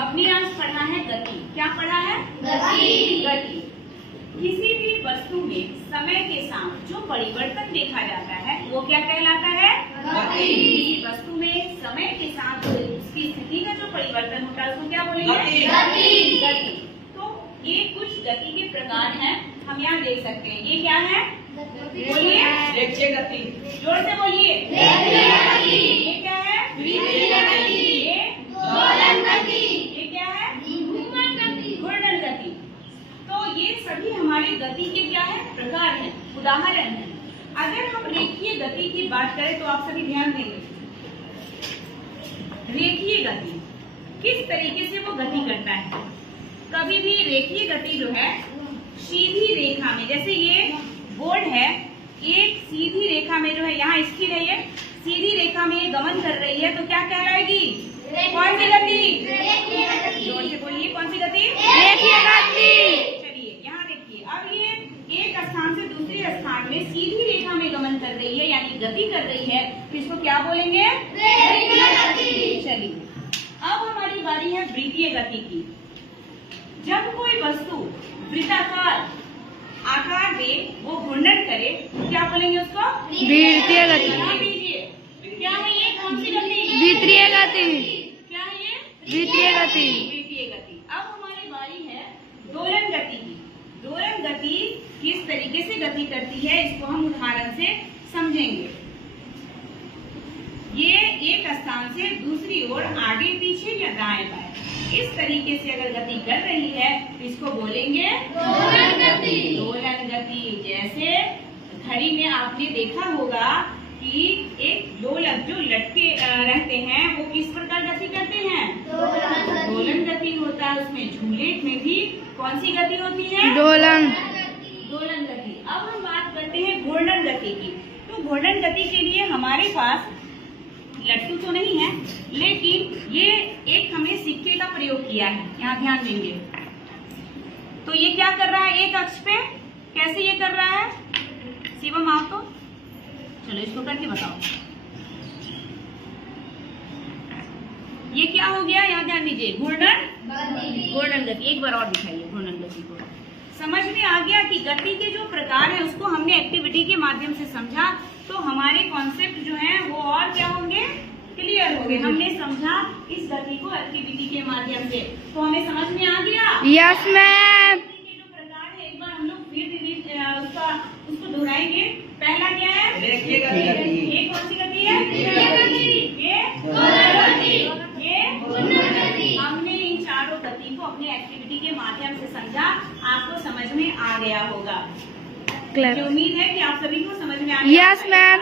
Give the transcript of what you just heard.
अपनी आज पढ़ा है गति। क्या पढ़ा है? गति। गति। किसी भी वस्तु में समय के साथ जो परिवर्तन देखा जाता है वो क्या कहलाता है? गति। किसी वस्तु में समय के साथ उसकी स्थिति का जो परिवर्तन होता है उसको क्या बोलेंगे? गति। गति। तो ये कुछ गति के प्रकार हैं, हम यहाँ देख सकते हैं। ये क्या है? बोलिए। रेखीय गति। जोर से बोलिए। ये क्या है? ये दोलन गति। ये क्या है? घूर्णन गति। तो ये सभी हमारी गति के क्या है? प्रकार हैं, उदाहरण हैं। अगर हम रेखीय गति की बात करें तो आप सभी ध्यान देंगे। रेखीय गति किस तरीके से वो गति करता है? कभी भी रेखीय गति जो है सीधी रेखा में, जैसे ये बोर्ड है, एक सीधी रेखा में जो है यहाँ स्थिर है, ये सीधी रेखा में ये गमन कर रही है, तो क्या कहलाएगी? कौन सी गति? जोर से बोलिए, कौन सी गति? रेखीय गति। चलिए यहाँ देखिए, अब ये एक स्थान से दूसरे स्थान में सीधी रेखा में गमन कर रही है, यानी गति कर रही है, तो इसको क्या बोलेंगे? रेखीय गति। चलिए अब हमारी बारी है वृत्तीय गति की। जब कोई वस्तु वृत्ताकार आकार दे, वो घूर्णन करे, तो क्या बोलेंगे उसको? वृत्तीय गति। बता दीजिए, क्या है ये? कौन सी गति? द्वितीय गति। क्या है ये? द्वितीय गति। द्वितीय गति। अब हमारी बारी है दोलन गति की। दोलन गति किस तरीके से गति करती है, इसको हम उदाहरण से समझेंगे। ये एक स्थान से दूसरी ओर आगे पीछे या दाएं बाएं इस तरीके से अगर गति कर रही है तो इसको बोलेंगे दोलन गति। दोलन गति। जैसे घड़ी में आपने देखा होगा कि एक दोलक जो लटके रहते हैं वो किस प्रकार गति करते हैं? दोलन गति होता है। उसमें झूले में भी कौन सी गति होती है? दोलन। दोलन गति। अब हम बात करते हैं घूर्णन गति की। तो घूर्णन गति के लिए हमारे पास लट्टू तो नहीं है, लेकिन ये एक हमने सिक्के का प्रयोग किया है, यहाँ ध्यान देंगे। तो ये क्या कर रहा है? एक अक्ष पे कैसे ये कर रहा है? शिवम आप तो चलो इसको करके बताओ। ये क्या हो गया? यहाँ ध्यान दीजिए, घूर्णन गति। एक बार और दिखाइए घूर्णन गति को। समझ में आ गया कि गति के जो प्रकार है उसको हमने एक्टिविटी के माध्यम से समझा, तो हमारे कॉन्सेप्ट जो है वो और क्या होंगे? क्लियर हो गए। हमने समझा इस गति को एक्टिविटी के माध्यम से, तो हमें समझ में आ गया। Yes ma'am. गति के जो प्रकार है एक बार हम लोग फिर उसको दोहराएंगे। पहला क्या है? रेखीय गति। ये कौन सी गति है? ये घूर्णन गति। हमने इन चारों गति को अपने एक्टिविटी के माध्यम से समझा, आपको समझ में आ गया होगा। क्लियर। उम्मीद है कि आप सभी को समझ में आ गया। Yes ma'am.